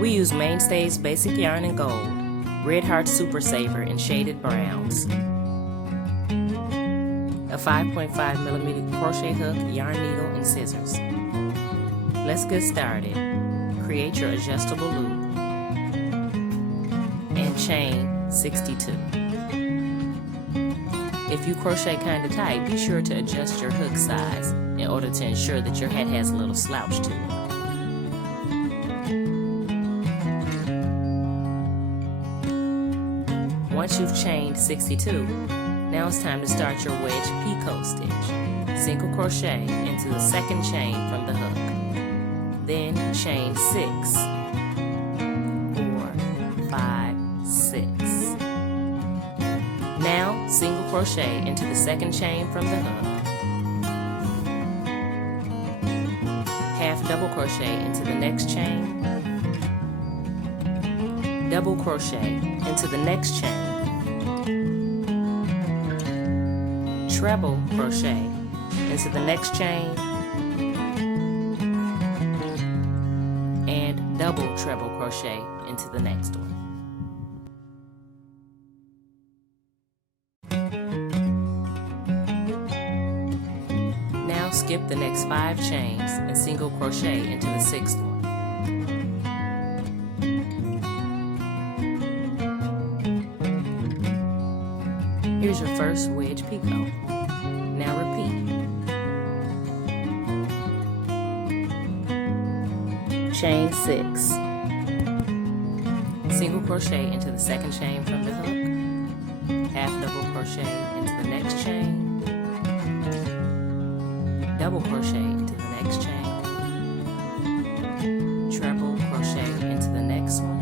We use Mainstays Basic Yarn in Gold, Red Heart Super Saver in shaded browns, a 5.5mm crochet hook, yarn needle, and scissors. Let's get started. Create your adjustable loop and chain 62. If you crochet kind of tight, be sure to adjust your hook size in order to ensure that your hat has a little slouch to it. Once you've chained 62, now it's time to start your wedge picot stitch. Single crochet into the second chain from the hook. Then chain 6, 4, 5, 6. Now single crochet into the second chain from the hook. Half double crochet into the next chain. Double crochet into the next chain. Treble crochet into the next chain, and double treble crochet into the next one. Now skip the next 5 chains and single crochet into the 6th one. Here's your first wedge picot. Now repeat. Chain 6. Single crochet into the second chain from the hook. Half double crochet into the next chain. Double crochet into the next chain. Treble crochet into the next one.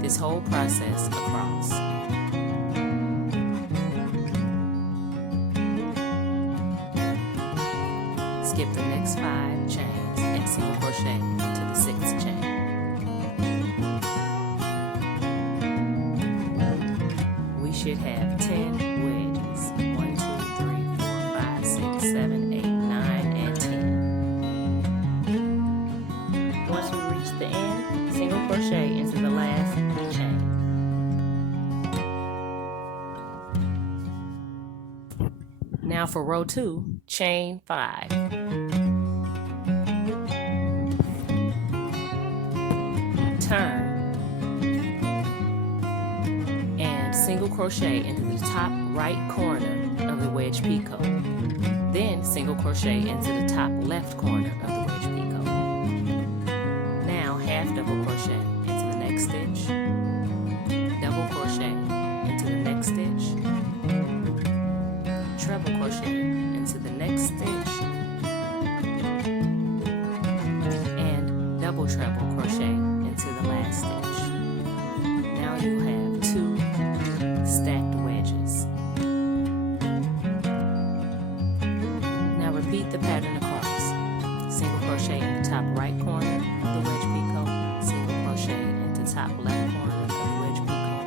This whole process across. Skip the next 5 chains and single crochet into the 6th chain. We should have 10 wedges. 1, 2, 3, 4, 5, 6, 7, 8, 9, and 10. Once we reach the end, single crochet into the last chain. Now for row 2, chain 5. Turn and single crochet into the top right corner of the wedge picot. Then single crochet into the top left corner of the wedge picot. Now half double crochet into the next stitch, double crochet into the next stitch, treble crochet into the next stitch, and double treble crochet into the last stitch. Now you have 2 stacked wedges. Now repeat the pattern across. Single crochet in the top right corner of the wedge picot, single crochet into top left corner of the wedge picot,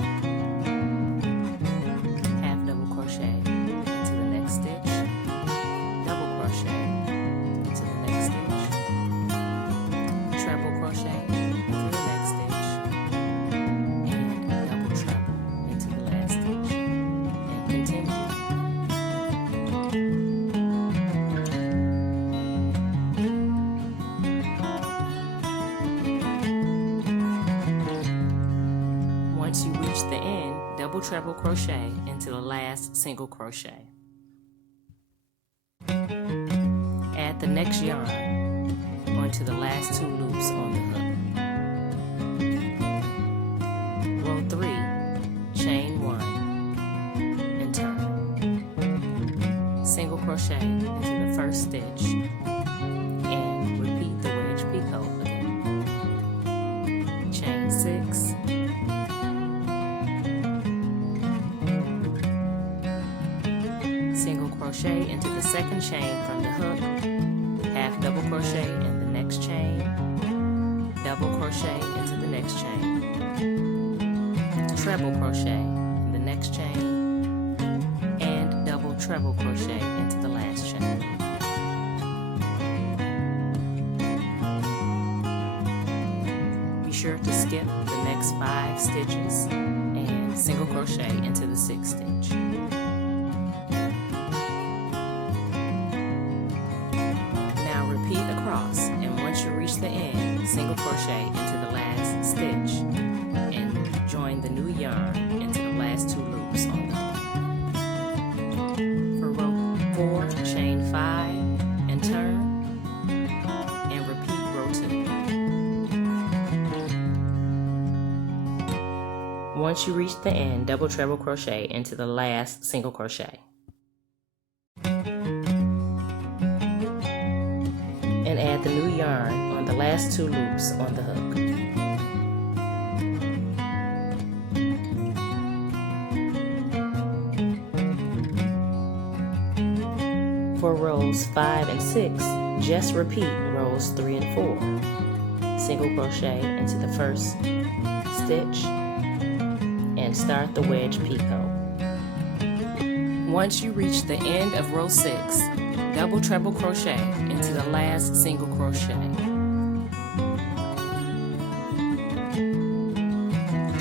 half double crochet into the next stitch, double crochet into the next stitch, treble crochet into the next stitch, and double treble into the last stitch, and continue. Once you reach the end, double treble crochet into the last single crochet. Add the next yarn onto the last 2 loops on the hook. Row 3, chain 1 and turn. Single crochet into the first stitch and repeat the wedge picot again. Chain 6. Single crochet into the second chain from the hook, half double crochet in the next chain, double crochet into the next chain, treble crochet in the next chain, treble crochet into the last chain. Be sure to skip the next 5 stitches and single crochet into the 6th stitch. Now repeat across, and once you reach the end, single crochet into the last stitch and join the new yarn into the last 2 loops on the hook. For row 4, chain 5 and turn, and repeat row 2. Once you reach the end, double treble crochet into the last single crochet. And add the new yarn on the last 2 loops on the hook. For rows 5 and 6, just repeat rows 3 and 4. Single crochet into the first stitch and start the wedge picot. Once you reach the end of row 6, double treble crochet into the last single crochet.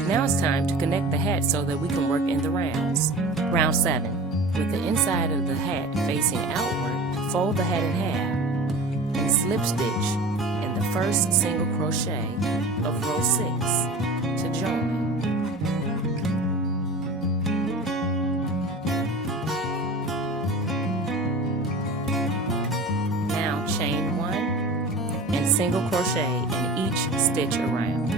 Now it's time to connect the hat so that we can work in the rounds. Round 7. With the inside of the hat facing outward, fold the hat in half and slip stitch in the first single crochet of row 6 to join. Now chain 1 and single crochet in each stitch around.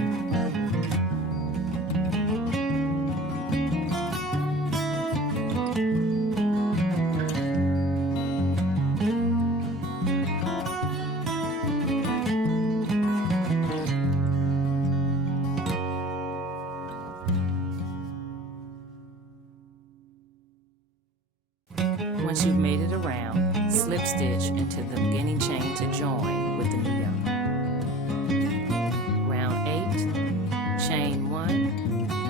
Once you've made it around, slip stitch into the beginning chain to join with the new yarn. Round 8, chain 1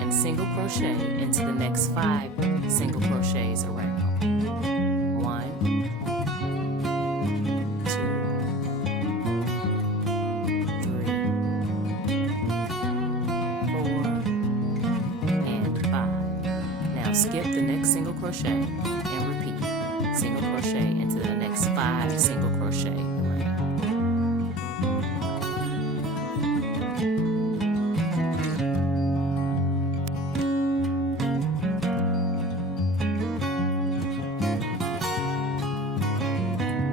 and single crochet into the next 5 single crochets around. 1, 2, 3, 4, and 5. Now skip the next single crochet. Single crochet into the next 5 single crochet around.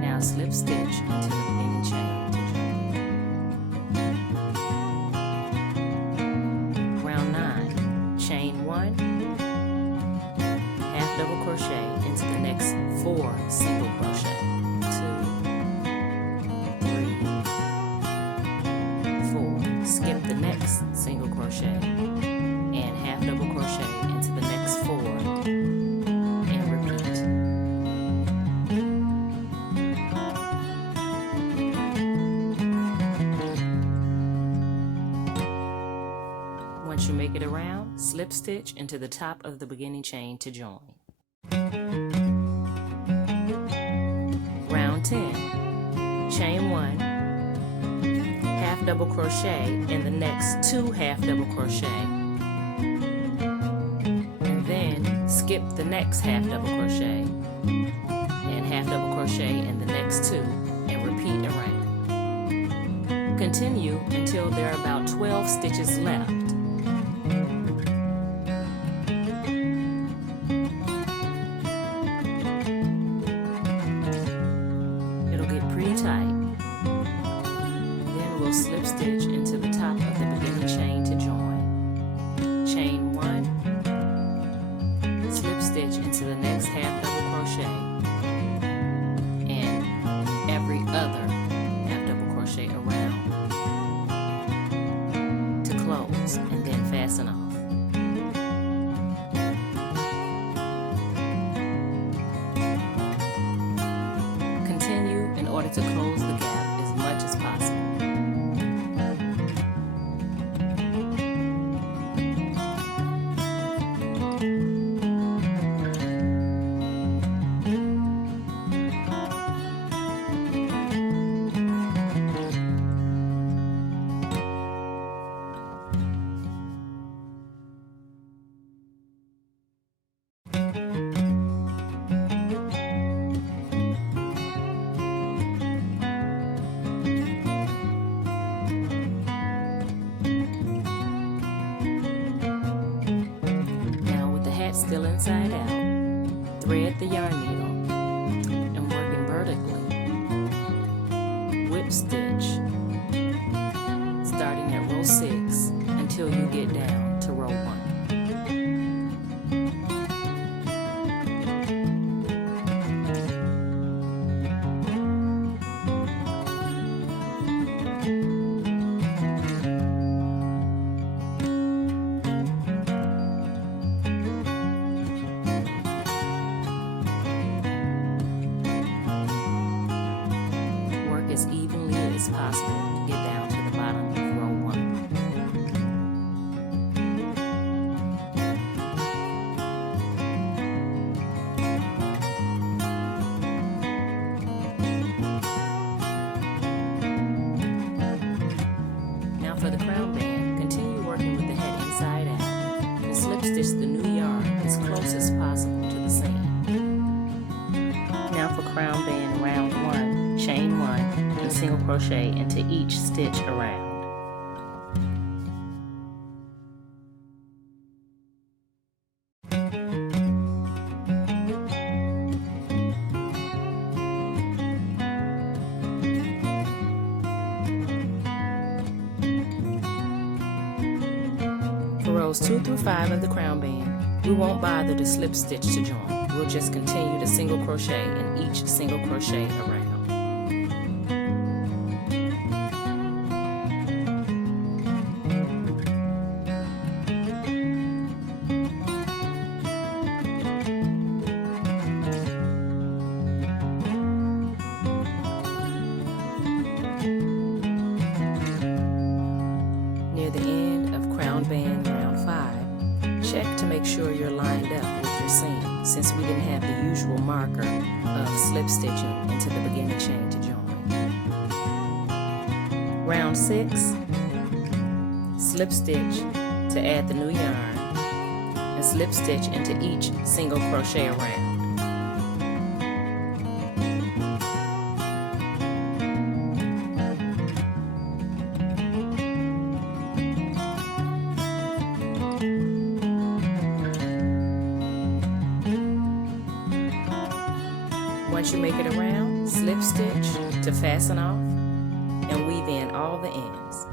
Now slip stitch into the beginning chain to join. Round 9, chain 1, half double crochet into the next 4 single crochet. 2, 3, 4. Skip the next single crochet and half double crochet into the next 4 and repeat. Once you make it around, slip stitch into the top of the beginning chain to join. Round 10, chain 1, half double crochet in the next 2 half double crochet, and then skip the next half double crochet and half double crochet in the next 2 and repeat around. Continue until there are about 12 stitches left. Slip stitch into the top of the beginning chain to join. Chain 1, slip stitch into the next half double crochet and every other half double crochet around to close and then fasten off. Continue in order to close the gap as much as possible. hat still inside out, thread the yarn needle, and working vertically, whip stitch, starting at row 6 until you get down to row 1. As evenly as possible to get down to the bottom of row 1. Now for the crown band, continue working with the head inside out and slip stitch the new yarn as close as possible to the seam. Now for crown band round 1, chain 1, and single crochet into each stitch around. For rows 2 through 5 of the crown band, we won't bother to slip stitch to join. We'll just continue to single crochet in each single crochet around. Near the end of crown band round 5, check to make sure you're lined up with your seam, since we didn't have the usual marker of slip stitching into the beginning chain to join. Round 6, slip stitch to add the new yarn and slip stitch into each single crochet around. Once you make it around, slip stitch to fasten off and weave in all the ends.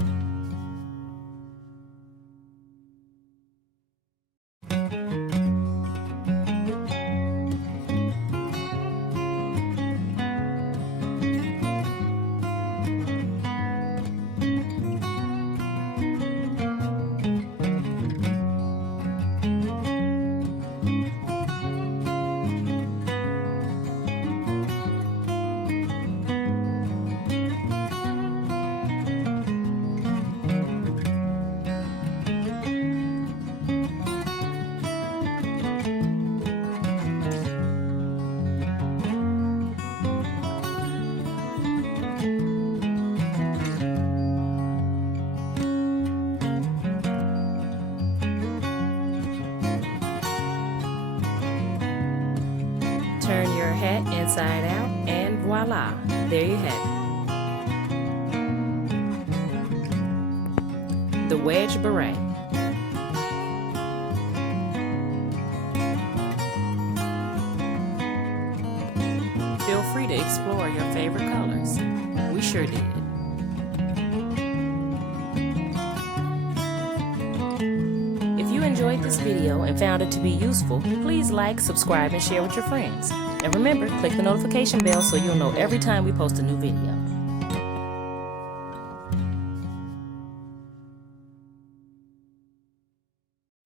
Turn your hat inside out and voila, there you have it. The Wedge Beret. Feel free to explore your favorite colors. We sure did. If you enjoyed this video and found it to be useful, please like, subscribe, and share with your friends. And remember, click the notification bell so you'll know every time we post a new video.